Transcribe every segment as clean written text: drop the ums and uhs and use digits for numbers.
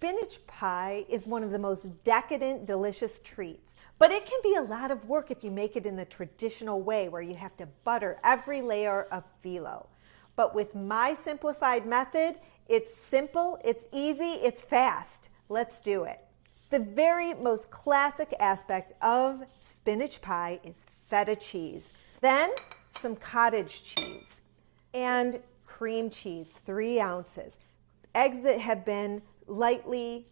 Spinach pie is one of the most decadent, delicious treats, but it can be a lot of work if you make it in the traditional way where you have to butter every layer of phyllo. But with my simplified method, it's simple, it's easy, it's fast. Let's do it. The very most classic aspect of spinach pie is feta cheese. Then some cottage cheese and cream cheese, 3 ounces. Eggs that have been lightly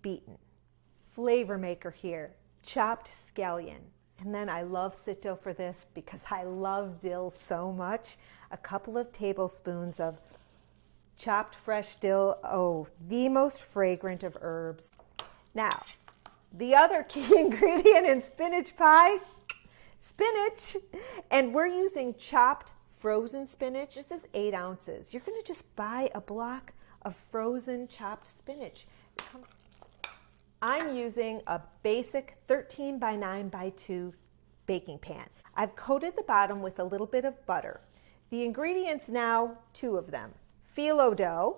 beaten. Flavor maker here, chopped scallion. And then I love citto for this because I love dill so much. A couple of tablespoons of chopped fresh dill. Oh, the most fragrant of herbs. Now, the other key ingredient in spinach pie, spinach. And we're using chopped frozen spinach. This is 8 ounces. You're going to just buy a block of frozen chopped spinach. I'm using a basic 13 by 9 by 2 baking pan. I've coated the bottom with a little bit of butter. The ingredients now, 2 of them. Phyllo dough,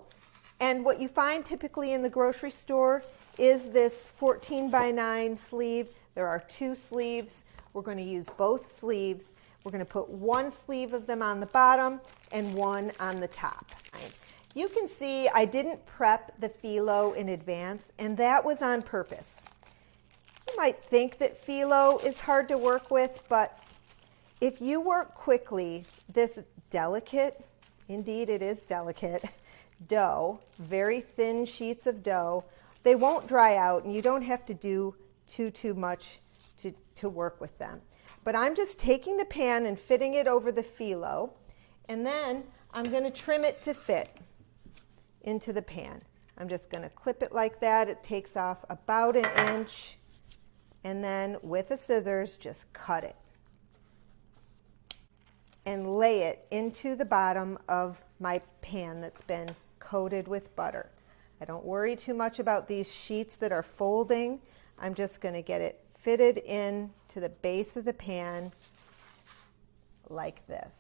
and what you find typically in the grocery store is this 14 by 9 sleeve. There are 2 sleeves. We're going to use both sleeves. We're going to put 1 sleeve of them on the bottom and 1 on the top. You can see I didn't prep the phyllo in advance, and that was on purpose. You might think that phyllo is hard to work with, but if you work quickly, this delicate, indeed it is delicate, dough, very thin sheets of dough, they won't dry out, and you don't have to do too much to work with them. But I'm just taking the pan and fitting it over the phyllo, and then I'm going to trim it to fit into the pan. I'm just going to clip it like that. It takes off about 1 inch, and then with the scissors, just cut it and lay it into the bottom of my pan that's been coated with butter. I don't worry too much about these sheets that are folding. I'm just going to get it fitted in to the base of the pan like this.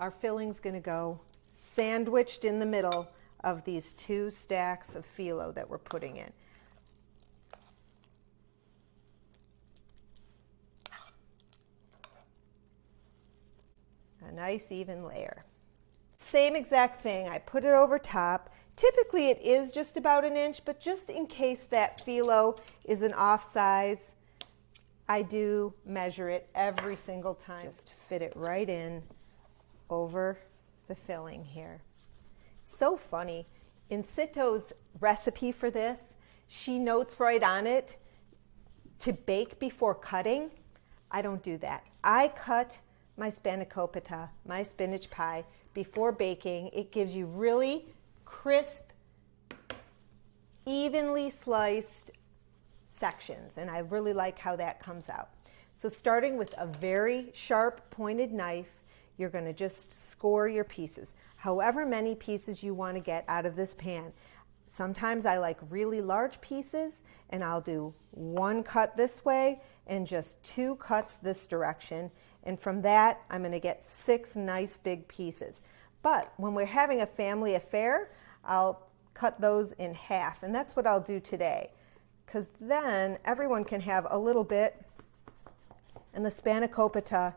Our filling's going to go sandwiched in the middle of these 2 stacks of phyllo that we're putting in. A nice even layer. Same exact thing, I put it over top. Typically it is just about 1 inch, but just in case that phyllo is an off size, I do measure it every single time. Just fit it right in over the filling here. So funny. In Citto's recipe for this, she notes right on it to bake before cutting. I don't do that. I cut my Spanakopita, my spinach pie, before baking. It gives you really crisp, evenly sliced sections, and I really like how that comes out. So starting with a very sharp pointed knife, you're going to just score your pieces, however many pieces you want to get out of this pan. Sometimes I like really large pieces, and I'll do 1 cut this way and just 2 cuts this direction. And from that, I'm going to get 6 nice big pieces. But when we're having a family affair, I'll cut those in half, and that's what I'll do today, because then everyone can have a little bit, and the Spanakopita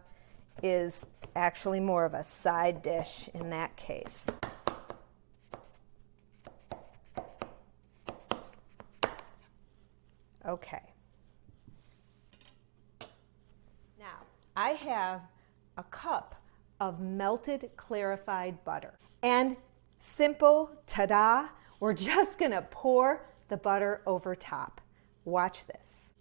is actually more of a side dish in that case. Okay. Now, I have a cup of melted clarified butter. And simple, ta-da, we're just gonna pour the butter over top. Watch this.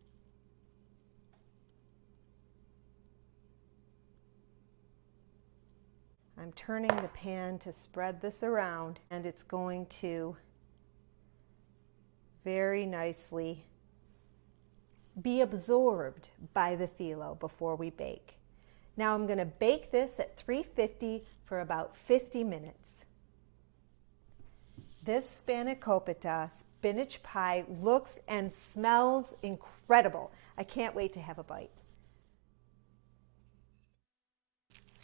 I'm turning the pan to spread this around, and it's going to very nicely be absorbed by the phyllo before we bake. Now I'm going to bake this at 350 for about 50 minutes. This Spanakopita spinach pie looks and smells incredible. I can't wait to have a bite.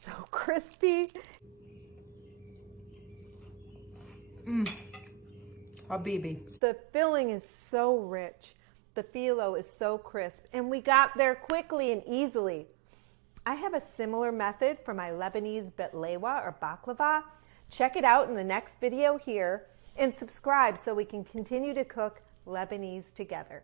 So crispy. Habibi. The filling is so rich. The phyllo is so crisp, and we got there quickly and easily. I have a similar method for my Lebanese betlewa or baklava. Check it out in the next video here and subscribe so we can continue to cook Lebanese together.